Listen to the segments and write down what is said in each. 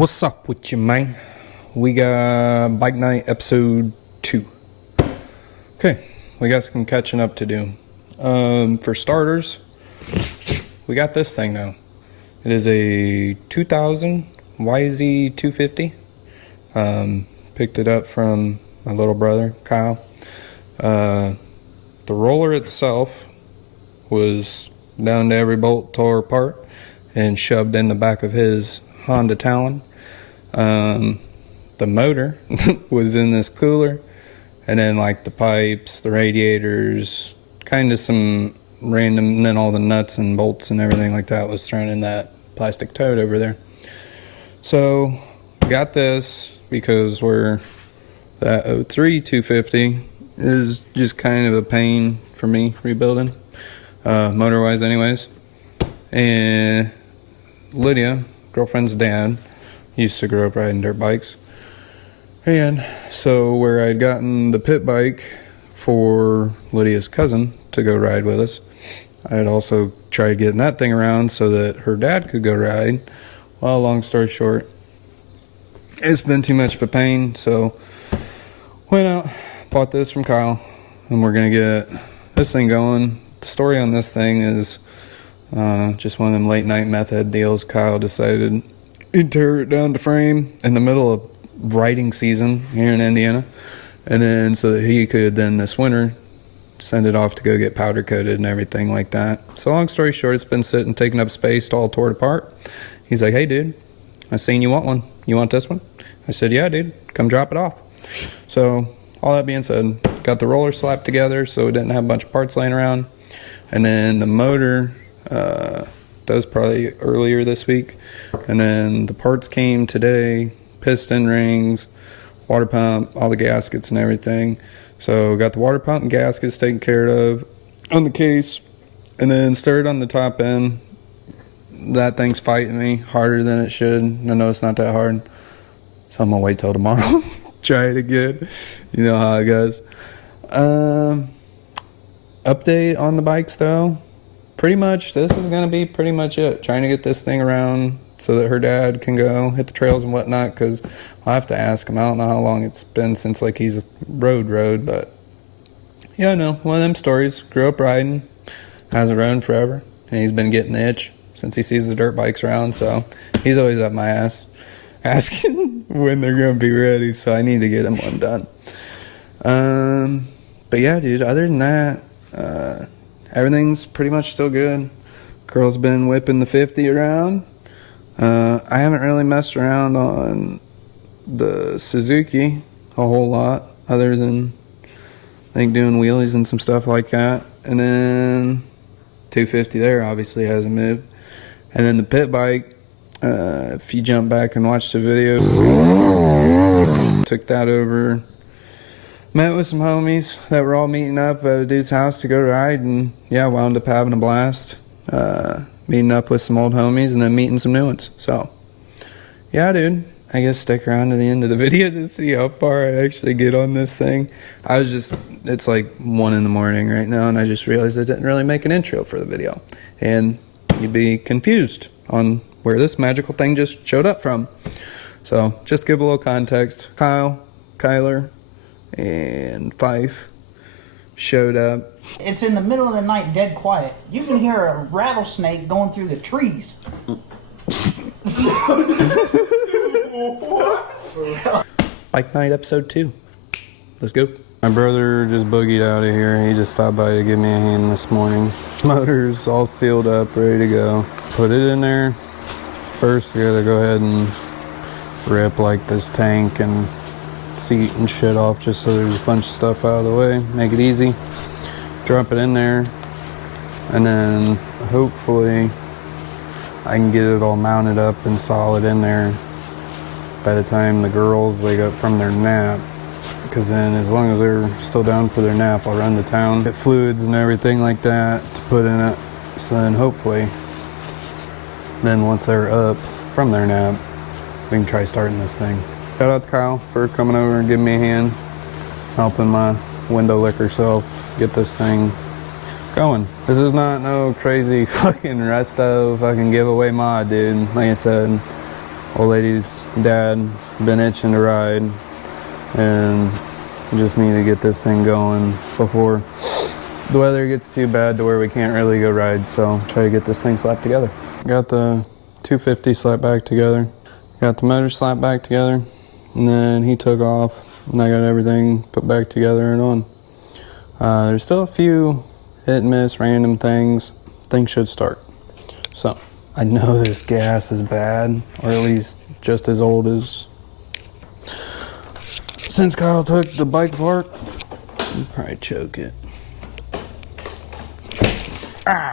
What's up with you, man? We got Bike Night episode 2. Okay, we got some catching up to do. For starters, we got this thing now. It is a 2000 Yz250. Picked it up from my little brother, Kyle. The roller itself was down to every bolt, tore apart, and shoved in the back of his Honda Talon. The motor was in this cooler, and then like the pipes, the radiators, kind of some random, and then all the nuts and bolts and everything like that was thrown in that plastic tote over there. So got this because that 03 250 is just kind of a pain for me rebuilding, motor wise anyways. And Lydia, girlfriend's dad, used to grow up riding dirt bikes, and so where I'd gotten the pit bike for Lydia's cousin to go ride with us, I had also tried getting that thing around so that her dad could go ride. Well, long story short, it's been too much of a pain, so went out, bought this from Kyle, and we're gonna get this thing going. The story on this thing is just one of them late night meth head deals. Kyle decided he'd tear it down to frame in the middle of riding season here in Indiana, and then so that he could then this winter send it off to go get powder coated and everything like that. So long story short, it's been sitting, taking up space, all tore apart. He's like, "Hey dude, I seen you want one. You want this one?" I said, "Yeah dude, come drop it off." So all that being said, got the roller slapped together so it didn't have a bunch of parts laying around, and then the motor, that was probably earlier this week, and then the parts came today, piston rings, water pump, all the gaskets and everything. So got the water pump and gaskets taken care of on the case, and then started on the top end. That thing's fighting me harder than it should. I know it's not that hard, so I'm gonna wait till tomorrow. Try it again. You know how it goes. Update on the bikes though. Pretty much, this is going to be pretty much it. Trying to get this thing around so that her dad can go hit the trails and whatnot, because I'll have to ask him. I don't know how long it's been since like he's rode, but yeah, I know. One of them stories. Grew up riding, hasn't ridden forever, and he's been getting the itch since he sees the dirt bikes around, so he's always up my ass asking when they're going to be ready, so I need to get him one done. But yeah, dude, other than that, everything's pretty much still good. Girl's been whipping the 50 around. I haven't really messed around on the Suzuki a whole lot, other than I think doing wheelies and some stuff like that. And then 250 there obviously hasn't moved. And then the pit bike, if you jump back and watch the video, took that over. Met with some homies that were all meeting up at a dude's house to go ride, and yeah, wound up having a blast. Meeting up with some old homies and then meeting some new ones. So, yeah, dude, I guess stick around to the end of the video to see how far I actually get on this thing. It's like 1 in the morning right now, and I just realized I didn't really make an intro for the video. And you'd be confused on where this magical thing just showed up from. So, just to give a little context, Kyler, and Fife showed up. It's in the middle of the night, dead quiet. You can hear a rattlesnake going through the trees. Bike Night episode 2. Let's go. My brother just boogied out of here. He just stopped by to give me a hand this morning. Motor's all sealed up, ready to go. Put it in there. First, you gotta go ahead and rip like this tank and seat and shit off, just so there's a bunch of stuff out of the way. Make it easy. Drop it in there, and then hopefully I can get it all mounted up and solid in there by the time the girls wake up from their nap, because then as long as they're still down for their nap, I'll run to town, get fluids and everything like that to put in it. So then hopefully then once they're up from their nap, we can try starting this thing. Shout out to Kyle for coming over and giving me a hand, helping my window licker self get this thing going. This is not no crazy fucking resto fucking giveaway mod, dude. Like I said, old lady's dad been itching to ride, and just need to get this thing going before the weather gets too bad to where we can't really go ride. So try to get this thing slapped together. Got the 250 slapped back together, got the motor slapped back together, and then he took off and I got everything put back together and on. There's still a few hit and miss random things. Things should start. So I know this gas is bad, or at least just as old as since Kyle took the bike apart. I'll probably choke it.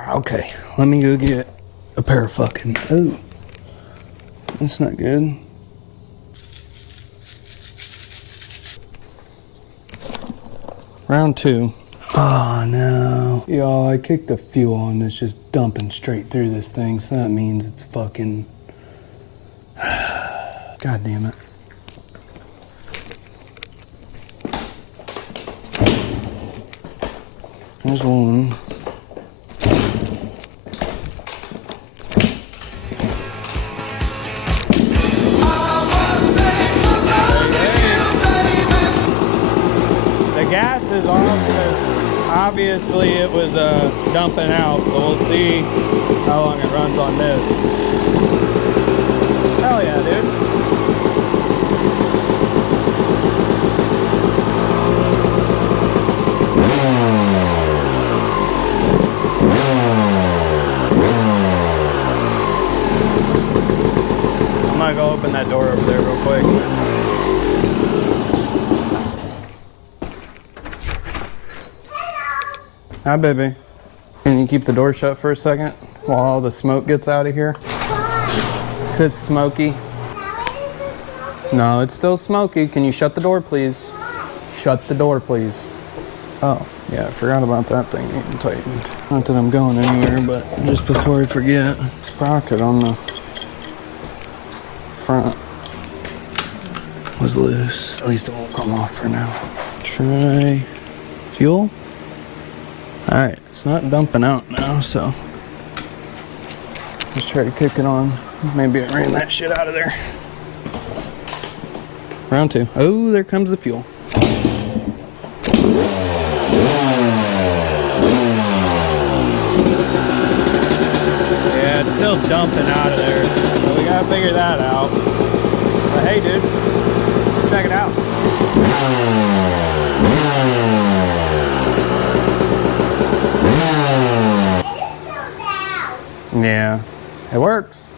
Okay. Let me go get a pair of fucking... Oh. That's not good. Round 2. Oh no. Y'all, I kicked the fuel on. It's just dumping straight through this thing, so that means it's fucking... God damn it. There's one. The gas is off because obviously it was dumping out, so we'll see how long it runs on this. Hell yeah, dude. I'm gonna go open that door over there real quick. Hi, baby. Can you keep the door shut for a second while all the smoke gets out of here? Why? It's smoky. No, it's still smoky. Can you shut the door, please? Shut the door, please. Oh, yeah, I forgot about that thing getting tightened. Not that I'm going anywhere, but just before I forget, sprocket on the front was loose. At least it won't come off for now. Try fuel. All right, it's not dumping out now, so let's try to kick it on. Maybe I ran that shit out of there. Round 2. Oh, there comes the fuel. Yeah, it's still dumping out of there, so we gotta figure that out. But hey, dude, check it out. Yeah, it works.